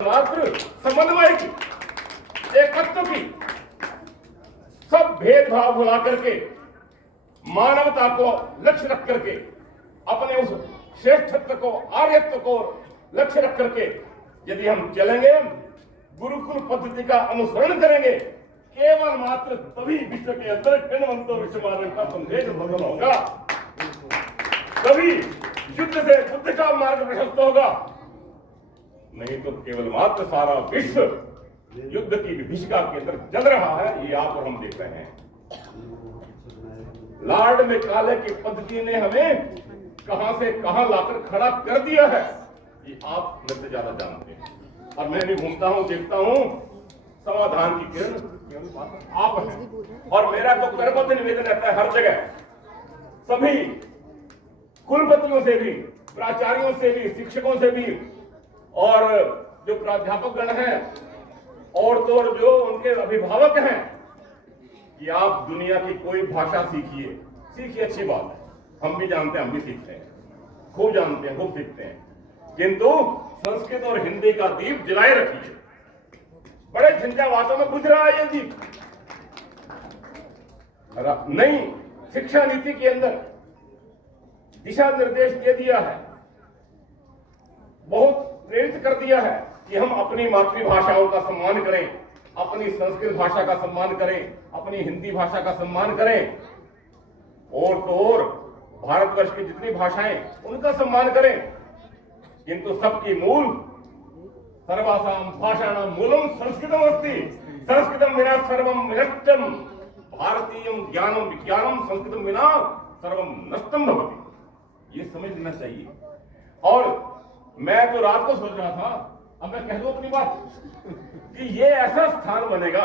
मात्र समन्वय की, एकत्व की, सब भेदभाव भुला करके मानवता को लक्ष्य रख करके अपने उस श्रेष्ठत्व को, आर्यत्व को लक्ष्य रख करके यदि हम चलेंगे, गुरुकुल पद्धति का अनुसरण करेंगे, केवल मात्र तभी विश्व के अंदर कणवंतो विश्वमानव का संदेश सफल होगा, तभी युद्ध से बुद्ध का मार्ग प्रशस्त होगा। नहीं तो केवल मात्र सारा विश्व युद्ध की विभीषिका के अंदर जल रहा है। ये आप और हम देख रहे हैं। लॉर्ड मैकाले की पद्धति ने हमें कहां से कहां लाकर खड़ा कर दिया है, ये आप मेरे से ज्यादा जानते हैं। और मैं भी घूमता हूं, देखता हूं, समाधान की किरण आप हैं। और मेरा तो कर्मठ निवेदन रहता है हर जगह, सभी कुलपतियों से भी, प्राचार्यों से भी, शिक्षकों से भी, और जो प्राध्यापक गण हैं और तो और जो उनके अभिभावक हैं, कि आप दुनिया की कोई भाषा सीखिए, अच्छी बात है। हम भी जानते हैं, हम भी सीखते हैं, खूब जानते हैं, खूब सीखते हैं, किंतु संस्कृत और हिंदी का दीप जलाए रखिए। बड़े झंझावातों में बुझ रहा है ये दीप। नई शिक्षा नीति के अंदर दिशा निर्देश दे दिया है, बहुत प्रेरित कर दिया है कि हम अपनी मातृभाषाओं का सम्मान करें, अपनी संस्कृत भाषा का सम्मान करें, अपनी हिंदी भाषा का सम्मान करें, और तो और भारतवर्ष की जितनी भाषाएं उनका सम्मान करें। किंतु सबकी मूल सर्वासाम भाषाणाम मूलम संस्कृतम अस्ति, संस्कृतम विना सर्वम विनष्टम, भारतीयम ज्ञानम विज्ञानम संस्कृतम विना सर्वम नष्टम भवति। ये समझ लेना चाहिए। और मैं तो रात को सोच रहा था, अब मैं कह दूं अपनी बात, कि ये ऐसा स्थान बनेगा,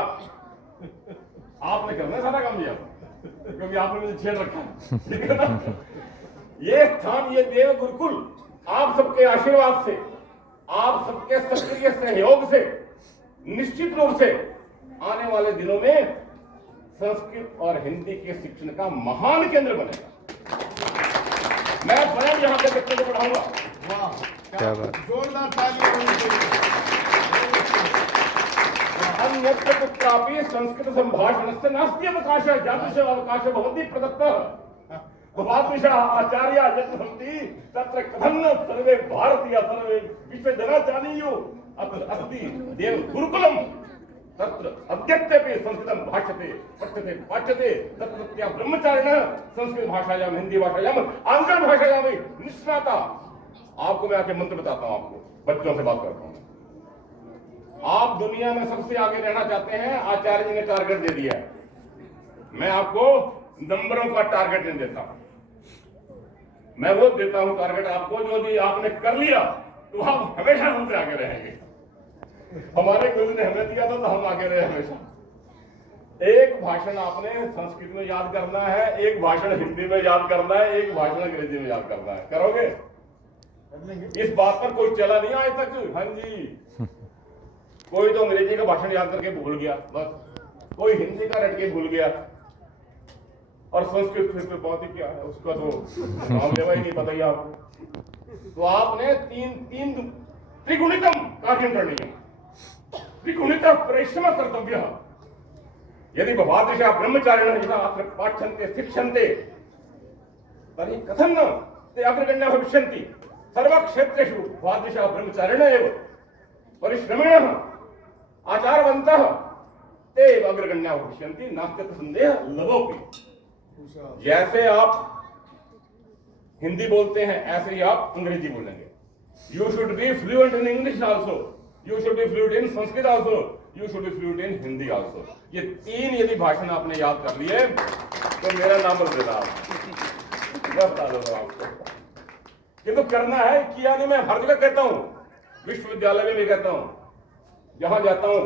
आपने करना सारा काम दिया क्योंकि आपने मुझे छेड़ रखा। ये स्थान, ये देव गुरुकुल आप सबके आशीर्वाद से, आप सबके सक्रिय सहयोग से निश्चित रूप से आने वाले दिनों में संस्कृत और हिंदी के शिक्षण का महान केंद्र बनेगा। मैं स्वयं यहाँ पे बच्चों को पढ़ाऊंगा। क्या बात, जोरदार ताली। अन्यत्र कुत्रापि संस्कृत संभाषणस्य नास्ति अवकाशः, यादृशः अवकाशः भवति प्रदत्तः। भवादृशः आचार्याः यत्र सन्ति तत्र कथं न सर्वे भारतीयाः सर्वे विश्वजनाः जानीयुः अस्ति देव गुरुकुलम्, तत्र अद्यत्वेपि संस्कृतं भाष्यते, पठ्यते, पाठ्यते, तत्रत्या ब्रह्मचारिणः संस्कृत भाषायां, हिंदी भाषायां, आंग्ल भाषायां निष्णाता। आपको मैं आके मंत्र बताता हूं, आपको बच्चों से बात करता हूं। आप दुनिया में सबसे आगे रहना चाहते हैं, आचार्य जी ने टारगेट दे दिया है। मैं आपको नंबरों का टारगेट नहीं देता, मैं वो देता हूं टारगेट आपको, जो भी आपने कर लिया तो आप हमेशा हमसे आगे रहेंगे। हमारे गुरु ने हमें दिया था तो हम आगे रहे हमेशा। एक भाषण आपने संस्कृत में याद करना है, एक भाषण हिंदी में याद करना है, एक भाषण अंग्रेजी में याद करना है। करोगे? इस बात पर कोई चला नहीं आज तक। हाँ जी, कोई तो अंग्रेजी का भाषण याद करके भूल गया, बस कोई हिंदी का रट के भूल गया, और संस्कृत फिर बहुत ही क्या है उसका तो नाम लेवा ही नहीं पता ही आपको। तो आपने तीन त्रिगुणितम कार्यं करणीयम्, त्रिगुणितः परिश्रम कर्तव्यः। यदि भवादृशः ब्रह्मचारिणः यथा अत्र पाठ्यन्ते शिक्षन्ते तर्हि कथं न ते अग्रगण्याः भविष्यन्ति। सर्वक्षेत्रेषु भवादृशः ब्रह्मचारिणः एव परिश्रमिणः आचारवन्तः ते एव अग्रगण्याः भविष्यन्ति, नास्त्यत्र संदेहः लवोऽपि। जैसे आप हिंदी बोलते हैं ऐसे ही आप अंग्रेजी बोलेंगे। You should be fluent in English also, you should be fluent in Sanskrit also, you should be fluent in Hindi also. ये तीन यदि भाषण आपने याद कर लिए तो मेरा नाम बदल देना मैं बता दूंगा आपको। किंतु करना है, किया नहीं। मैं हर जगह कहता हूं, विश्वविद्यालय में भी कहता हूं, जहां जाता हूं,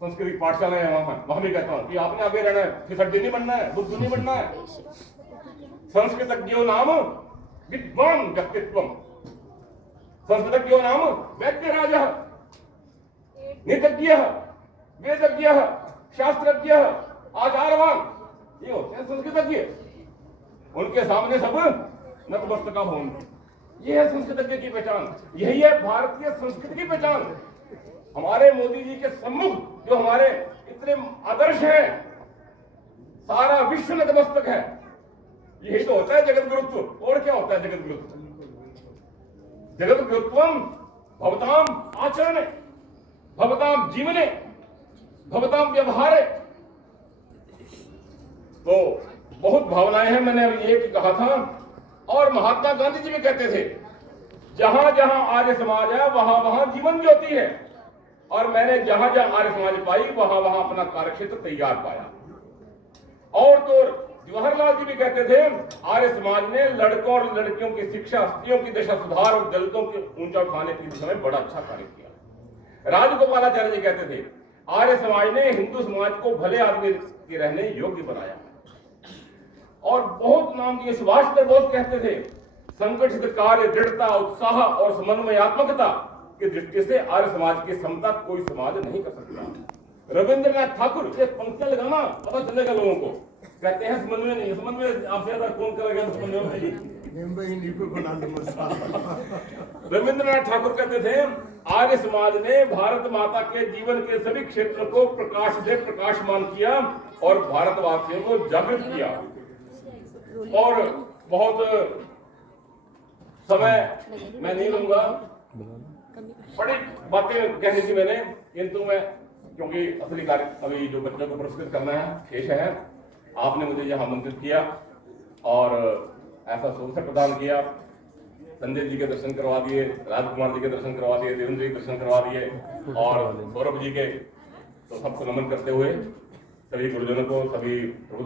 संस्कृत पाठशाला है वहां भी कहता हूं कि आपने आगे रहना है, फिसड्डी नहीं बनना है, बुद्धू नहीं बनना है। संस्कृतज्ञो नाम विद्वान व्यक्तित्वम, संस्कृतज्ञो नाम वैद्यराजः, नीतज्ञः, वेदज्ञः, शास्त्रज्ञः, आचारवान, ये होते हैं संस्कृतज्ञ। उनके सामने सब नतमस्तक होंगे। ये है संस्कृतज्ञ की पहचान, यही है भारतीय संस्कृति की पहचान। हमारे मोदी जी के सम्मुख जो हमारे इतने आदर्श हैं, सारा विश्व नतमस्तक है। यही तो होता है जगत गुरुत्व। और क्या होता है जगत गुरुत्व? जगत गुरुत्वम भवताम आचरणे भवताम जीवने भवताम व्यवहारे। तो बहुत भावनाएं हैं, मैंने अभी एक कहा था। और महात्मा गांधी जी भी कहते थे, जहां जहां आर्य समाज है वहां वहां जीवन ज्योति है। और मैंने जहां जहां आर्य समाज पाई वहां वहां अपना कार्यक्षेत्र तैयार पाया। और तो जवाहरलाल जी भी कहते थे, आर्य समाज ने लड़कों और लड़कियों की शिक्षा, स्त्रियों की दशा सुधार और दलितों को ऊंचा उठाने की दिशा में बड़ा अच्छा कार्य किया। राजगोपालाचार्य जी कहते थे, आर्य समाज ने हिंदू समाज को भले आदमी के रहने योग्य बनाया। और बहुत नाम दिए। सुभाष चंद्र बोस कहते थे, संगठित कार्य, दृढ़ता, उत्साह और समन्वयात्मकता की दृष्टि से आर्य समाज की समता कोई समाज नहीं कर सकता। रविंद्रनाथ ठाकुर, एक पंक्तियां लगाना पता चलेगा लोगों को। कहते हैं समन्वय नहीं, समन्वय आपसे ज्यादा कौन करेगा समन्वय में? रविंद्रनाथ ठाकुर कहते थे, आर्य समाज ने भारत माता के जीवन के सभी क्षेत्रों को प्रकाश से प्रकाशमान किया और भारतवासियों को जागृत किया। और बहुत समय मैं नहीं लूंगा, बड़ी बातें कहनी थी मैंने, किंतु मैं, क्योंकि असली कार्य अभी जो बच्चों को पुरस्कृत करना है शेष है। आपने मुझे यहाँ आमंत्रित किया और ऐसा अवसर प्रदान किया। संजय जी के दर्शन करवा दिए, राजकुमार जी के दर्शन करवा दिए, देवेंद्र जी के दर्शन करवा दिए और सौरभ जी के। तो सबको नमन करते हुए सभी गुरुजनों को, सभी